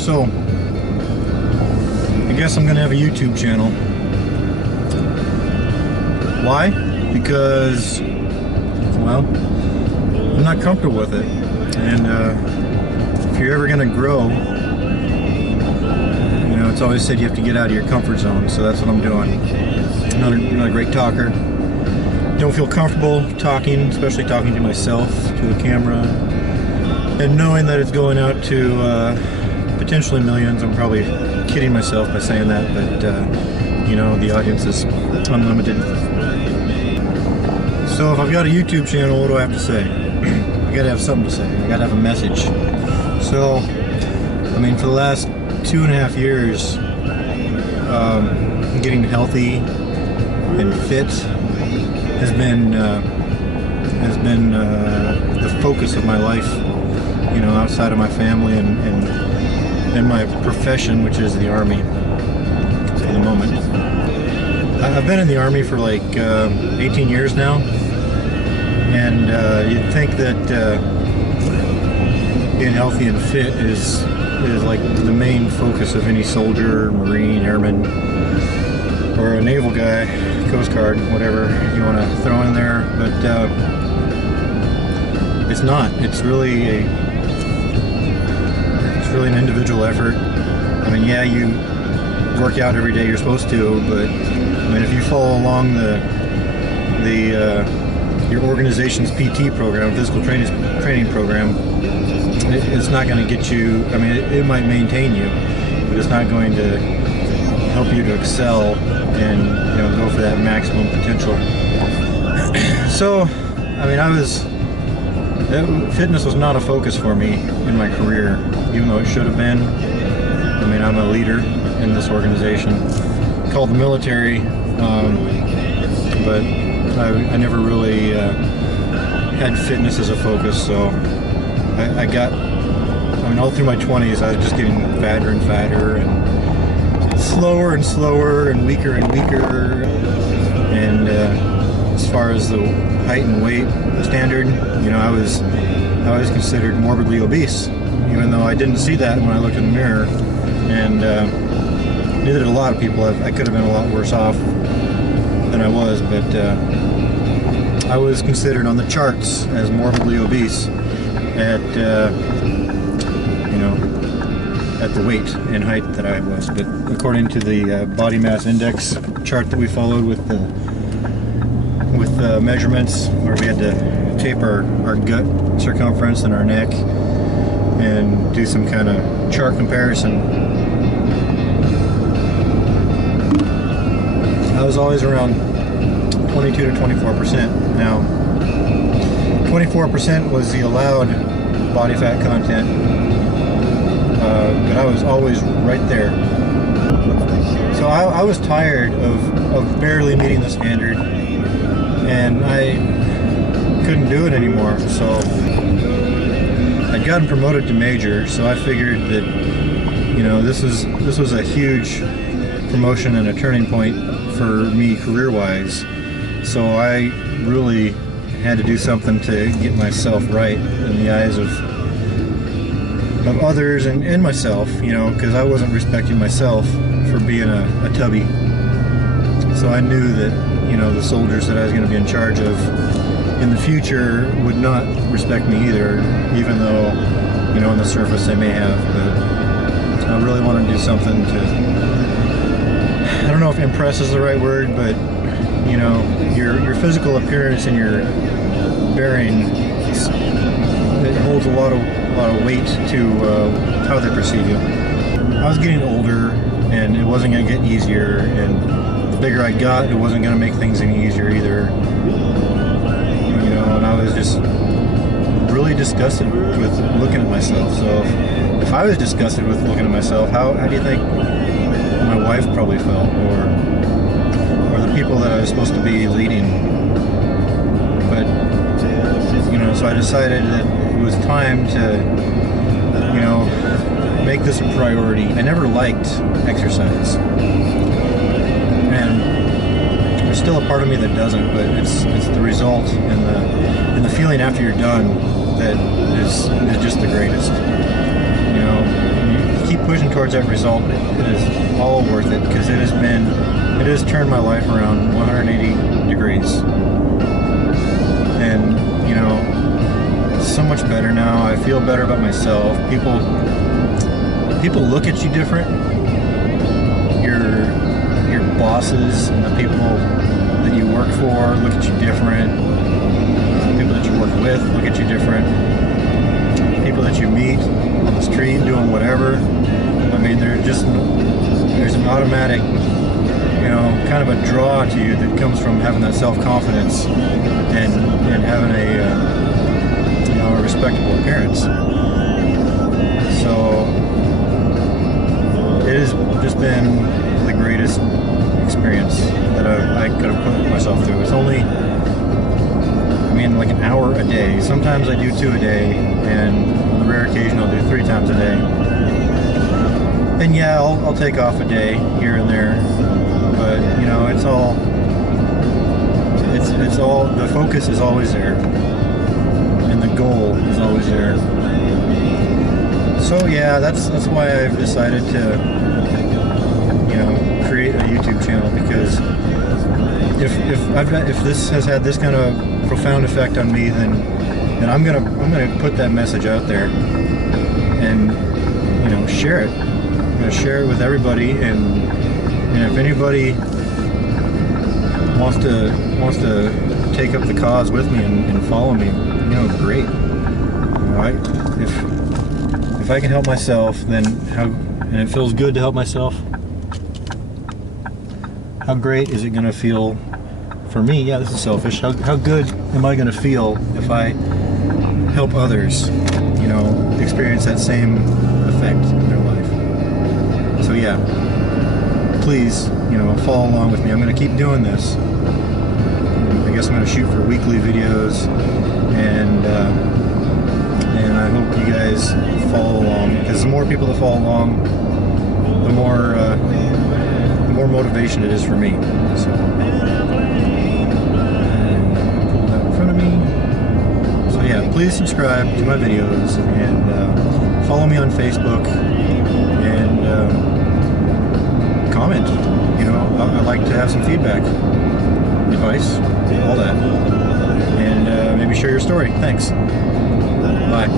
So, I guess I'm gonna have a YouTube channel. Why? Because, well, I'm not comfortable with it. And if you're ever gonna grow, you know, it's always said you have to get out of your comfort zone. So that's what I'm doing. I'm not a great talker. Don't feel comfortable talking, especially talking to myself, to the camera. And knowing that it's going out to potentially millions. I'm probably kidding myself by saying that, but you know, the audience is unlimited. So if I've got a YouTube channel, what do I have to say? I gotta have something to say. I gotta have a message. So, I mean, for the last 2.5 years, getting healthy and fit has been the focus of my life. You know, outside of my family and my profession, which is the Army for the moment. I've been in the Army for like 18 years now, and you'd think that being healthy and fit is like the main focus of any soldier, Marine, Airman, or a naval guy, Coast Guard, whatever you want to throw in there, but it's not. It's really an individual effort. I mean, yeah, you work out every day you're supposed to, but I mean, if you follow along your organization's PT program, physical training program, it's not going to get you. I mean, it might maintain you, but it's not going to help you to excel and, you know, go for that maximum potential. So, I mean, fitness was not a focus for me in my career, even though it should have been. I mean, I'm a leader in this organization called the military, but I never really had fitness as a focus. So I mean, all through my 20s, I was just getting fatter and fatter, and slower and slower, and weaker and weaker. And as far as the height and weight standard, you know, I was considered morbidly obese, even though I didn't see that when I looked in the mirror, and neither did a lot of people. I could have been a lot worse off than I was, but I was considered on the charts as morbidly obese at you know, at the weight and height that I was. But according to the body mass index chart that we followed with the measurements, where we had to tape our gut circumference and our neck and do some kind of chart comparison, I was always around 22 to 24%. Now, 24% was the allowed body fat content, but I was always right there. So I was tired of barely meeting the standard, and I couldn't do it anymore. So I'd gotten promoted to major, so I figured that, you know, this was a huge promotion and a turning point for me career-wise. So I really had to do something to get myself right in the eyes of others and myself, you know, because I wasn't respecting myself for being a tubby. So I knew that, you know, the soldiers that I was going to be in charge of in the future would not respect me either, even though, you know, on the surface they may have. But I really want to do something to, I don't know if impress is the right word, but, you know, your physical appearance and your bearing, it holds a lot of weight to how they perceive you. I was getting older, and it wasn't going to get easier, and the bigger I got, it wasn't going to make things any easier either. You know, and I was just really disgusted with looking at myself. So if I was disgusted with looking at myself, how do you think my wife probably felt, or the people that I was supposed to be leading? But, you know, so I decided that it was time to, you know, make this a priority. I never liked exercise, and there's still a part of me that doesn't, but it's the result and the feeling after you're done that is just the greatest. You know, you keep pushing towards that result, it is all worth it, because it has turned my life around 180 degrees. And, you know, it's so much better now. I feel better about myself. People look at you different. Your bosses and the people that you work for look at you different. People that you work with look at you different. People that you meet on the street doing whatever. I mean, there's an automatic, you know, kind of a draw to you that comes from having that self-confidence and having a, you know, a respectable appearance. So it has just been the greatest experience that I could have put myself through. It's only, I mean, like an hour a day. Sometimes I do 2 a day, and on the rare occasion I'll do 3 times a day. And yeah, I'll take off a day here and there, but you know, it's all, the focus is always there, and the goal is always there. So yeah, that's why I've decided to, you know, create a YouTube channel, because if this has had this kind of profound effect on me, then I'm gonna put that message out there and, you know, share it. I'm gonna share it with everybody, and if anybody wants to take up the cause with me and follow me, you know, great. You know, if I can help myself, then and it feels good to help myself, how great is it gonna feel for me? Yeah, this is selfish. How good am I gonna feel if I help others, you know, experience that same effect in their life? So yeah, please, you know, follow along with me. I'm gonna keep doing this. I guess I'm gonna shoot for weekly videos, and I hope you guys follow along, because the more people that follow along, the more motivation it is for me. So, pull that in front of me. So yeah, please subscribe to my videos, and follow me on Facebook, and comment. You know, I'd like to have some feedback, advice, all that, and maybe share your story. Thanks. Bye.